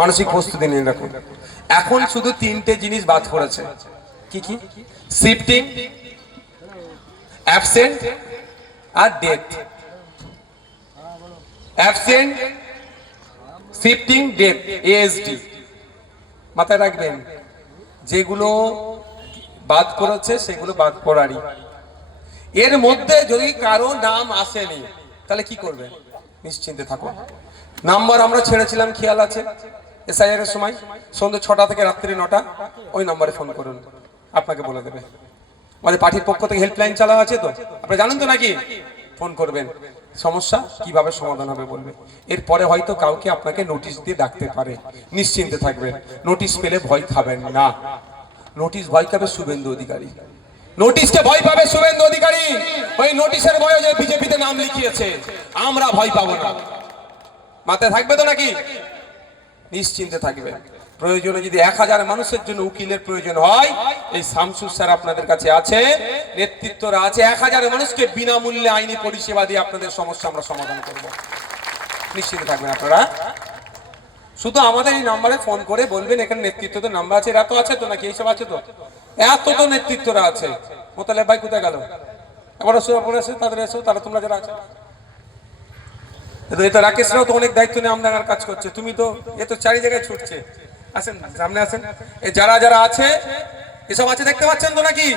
মানসিক প্রস্তুতি নিয়ে রাখুন। এখন শুধু তিনটে জিনিস বাদ পড়েছে। কি কি? শিফটিং, অ্যাবসেন্ট আর death. Absent, shifting, death, ASD মাথায় রাখবেন। যেগুলো বাদ করেছে সেগুলো বাদ পড়ারই। এর মধ্যে যদি কারো নাম আসেনি তাহলে কি করবেন? নিশ্চিন্তে থাকুন। নাম্বার আমরা ছেড়েছিলাম, খেয়াল আছে? এসআইআর এর সময় সন্ধ্যে 6টা থেকে রাত্রি 9টা, ওই নাম্বারে ফোন করুন, আপনাকে বলে দেবে। আমাদের পার্টির পক্ষ থেকে হেল্পলাইন চালা আছে, তো আপনারা জানেন তো নাকি? ফোন করবেন, সমস্যা কিভাবে সমাধান হবে বলবে। এরপরে হয়তো কাউকে আপনাকে নোটিশ দিয়ে ডাকতে পারে, নিশ্চিন্তে থাকবেন। নোটিশ পেলে ভয় খাবেন না। নোটিশ ভয় খাবে শুভেন্দু অধিকারী। নোটিশকে ভয় পাবে শুভেন্দু অধিকারী। ওই নোটিশের ভয়ে যে বিজেপিতে নাম লিখিয়েছে, আমরা ভয় পাবো না। মাথায় থাকবে তো নাকি? নিশ্চিন্তে থাকবে। প্রয়োজনে যদি 1000 মানুষের জন্য উকিলের প্রয়োজন হয়, এই শামসুর স্যার আপনাদের কাছে আছে, নেতৃত্বরা আছে। 1000 মানুষকে বিনামূল্যে আইনি পরিষেবা দিয়ে আপনাদের সমস্যা আমরা সমাধান করব। নিশ্চিন্তে থাকবেন আপনারা। শুধু আমাদের এই নাম্বারে ফোন করে বলবেন, এখানে নেতৃত্বদের নাম্বার আছে। এরা তো আছে তো নাকি? এইসব আছে তো? এত তো নেতৃত্বরা আছে। মোতালেব ভাই কোথায় গেল? আবার এসে তাদের এসো, তারা তোমরা যারা আছে। এটা রাকেশরাও তো অনেক দায়িত্ব নিয়ে আমদাঙ্গার কাজ করছে। তুমি তো এ তো চারি জায়গায় ছুটছে। আসেন সামনে আসেন। এই যারা যারা আছে এসব আছে, দেখতে পাচ্ছেন তো নাকি?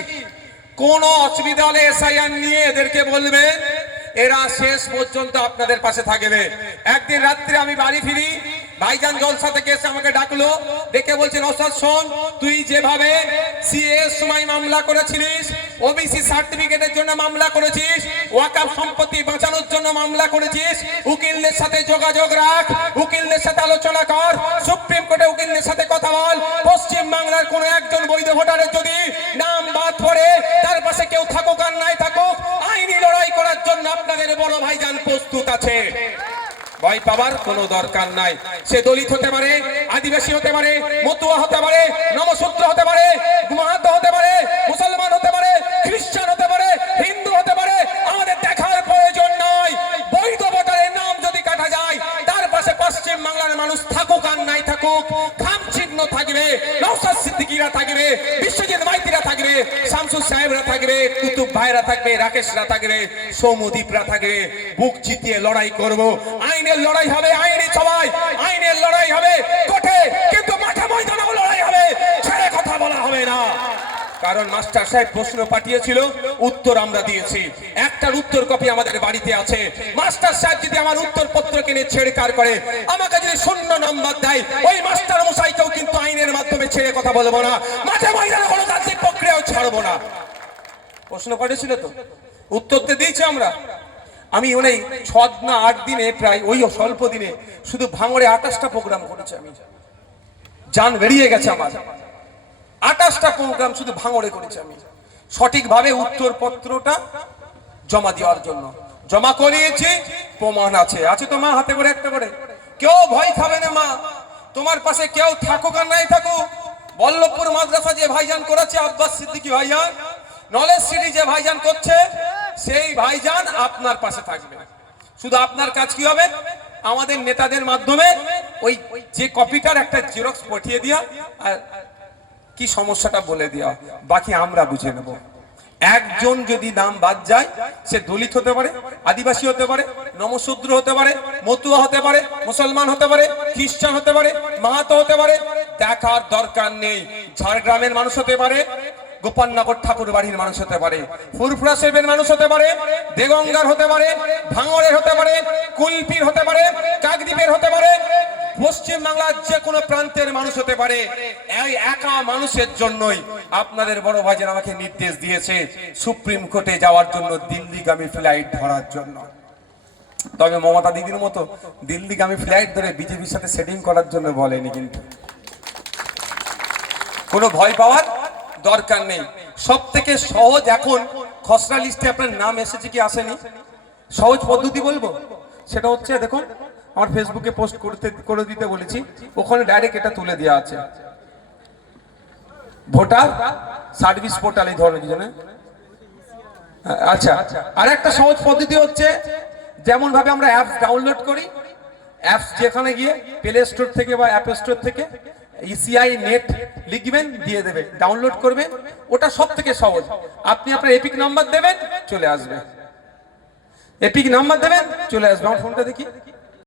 কোন অসুবিধা হলে এসআইআর নিয়ে এদেরকে বলবেন, এরা শেষ পর্যন্ত আপনাদের পাশে থাকবে। একদিন রাত্রে আমি বাড়ি ফিরি, ভাইজান জলসা থেকে এসে আমাকে ডাকলো, ডেকে বলছেন, ওস্তাদ শোন, তুই যেভাবে সিএ সময় মামলা করেছিলিস, ওবিসি সার্টিফিকেটের জন্য মামলা করেছিস, ওয়াকফ সম্পত্তি বাঁচানোর জন্য মামলা করেছিস, উকিলদের সাথে যোগাযোগ রাখ, উকিলদের সাথে আলোচনা কর, সুপ্রিম কোর্টে উকিলদের সাথে কথা বল। পশ্চিম বাংলার কোন একজন বৈধ ভোটারের যদি নাম বাদ পড়ে, তার পাশে কেউ থাকুক আর নাই থাকুক, আইনি লড়াই করার জন্য আপনাদের বড় ভাইজান প্রস্তুত আছে। ভয় পাবার কোনো দরকার নাই। সে দলিত হতে পারে, আদিবাসী হতে পারে, মতুয়া হতে পারে, নমশূদ্র হতে পারে, মাহাতো হতে পারে, মুসলমান হতে পারে, খ্রিস্টান হতে পারে, হিন্দু হতে পারে। আমাদের দেখার প্রয়োজন নয়। বৈধ ভোটারের নাম যদি কাটা যায়, তার পাশে পশ্চিম বাংলার মানুষ থাকুক আর নাই থাকুক, খাম চিহ্ন থাকবে, নওশাদ সিদ্দিকীরা থাকবে, বিশ্বজিৎ মাইতিরা থাকবে, শামসুর সাহেবরা থাকবে, কুতুব ভাইরা থাকবে, রাকেশরা থাকবে, সৌমদীপরা থাকবে। বুক চিতিয়ে লড়াই করব। আইনের লড়াই হবে আইনি সভায়, আইনের লড়াই হবে কোর্টে, কিন্তু মাঠে ময়দানেও লড়াই হবে, ছেড়ে কথা বলা হবে না। কারণ মাস্টার সাহেব প্রশ্ন পাঠিয়েছিল, উত্তর আমরা দিয়েছি। একটার উত্তর কপি আমাদের বাড়িতে আছে। মাস্টার সাহেব যদি আমার উত্তর পত্রকে নিয়ে ছেড়কার করে, আমাকে যদি 0 নম্বর দেয়, ওই মাস্টার মশাইকেও কিন্তু আইনের মাধ্যমে ছেড়ে কথা বলবো না, মাঠে ময়দানে গণতান্ত্রিক প্রক্রিয়াও ছাড়বো না। প্রশ্ন করেছিল তো, উত্তর তো দিয়েছি আমরা। আমি ওই 6 না 8 দিনে, প্রায় ওই স্বল্প দিনে শুধু ভাঙড়ে 28টা প্রোগ্রাম করেছি। আমি জান বেরিয়ে গেছে আমার। 28টা প্রোগ্রাম শুধু ভাঙড়ে করেছি আমি, সঠিকভাবে উত্তর পত্রটা জমা দেওয়ার জন্য। জমা করিয়েছি, প্রমাণ আছে। আছে তো মা, হাতে করে একটা করে। কেউ ভয় খাবে না মা, তোমার পাশে কেউ থাকুক আর নাই থাকুক। বল্লভপুর মাদ্রাসা যে ভাইজান করেছে, আব্বাস সিদ্দিকী ভাইজান, নলেজ সিটি যে ভাইজান করছে, সেই ভাইজান আপনার পাশে থাকবে। শুধু আপনার কাজ কি হবে? আমাদের নেতাদের মাধ্যমে ওই যে কপিটার একটা জেরক্স পাঠিয়ে দিয়া আর কি সমস্যাটা বলে দেওয়া, বাকি আমরা বুঝে নেব। একজন যদি নাম বাদ যায়, সে দলিত হতে পারে, আদিবাসী হতে পারে, নমশূদ্র হতে পারে, মতুয়া হতে পারে, মুসলমান হতে পারে, খ্রিস্টান হতে পারে, মাহাতো হতে পারে, দেখার দরকার নেই। ঝাড়গ্রামের মানুষ হতে পারে, গোপালনগর ঠাকুর বাড়ির মানুষ হতে পারে, ফুরফুরা শরীফের মানুষ হতে পারে, দেগঙ্গার হতে পারে, ভাঙড়ের হতে পারে, কুলপির হতে পারে, কাকদ্বীপের হতে পারে, পশ্চিম বাংলার যে কোনো প্রান্তের মানুষ হতে পারে। এই একা মানুষের জন্যই আপনাদের বড় ভাইজান আমাকে নির্দেশ দিয়েছে সুপ্রিম কোর্টে যাওয়ার জন্য, দিল্লিগামী ফ্লাইট ধরার জন্য। তবে মমতা দিদির মতো দিল্লিগামী ফ্লাইট ধরে বিজেপির সাথে সেটিং করার জন্য বলেনি। কিন্তু কোনো ভয় পাওয়ার দরকার নেই। সব থেকে সহজ, এখন খসড়া লিস্টে আপনার নাম এসেছে কি আসেনি, সহজ পদ্ধতি বলবো, সেটা হচ্ছে দেখুন, আমার ফেসবুকে পোস্ট করে দিতে বলেছি, ওখানে ডাইরেক্ট এটা তুলে দেওয়া আছে। ভোটার সার্ভিস পোর্টাল, এই ধরনের কিছু না। আচ্ছা, আর একটা সহজ পদ্ধতি হচ্ছে, যেমন ভাবে আমরা অ্যাপ ডাউনলোড করি, অ্যাপস যেখানে গিয়ে প্লে স্টোর থেকে বা অ্যাপ স্টোর থেকে ইসিআই নেট লিখবেন, দিয়ে দেবে, ডাউনলোড করবেন। ওটা সব থেকে সহজ। আপনি আপনার এপিক নাম্বার দেবেন, চলে আসবে। এপিক নাম্বার দেবেন, চলে আসবে। আমার ফোনটা দেখি।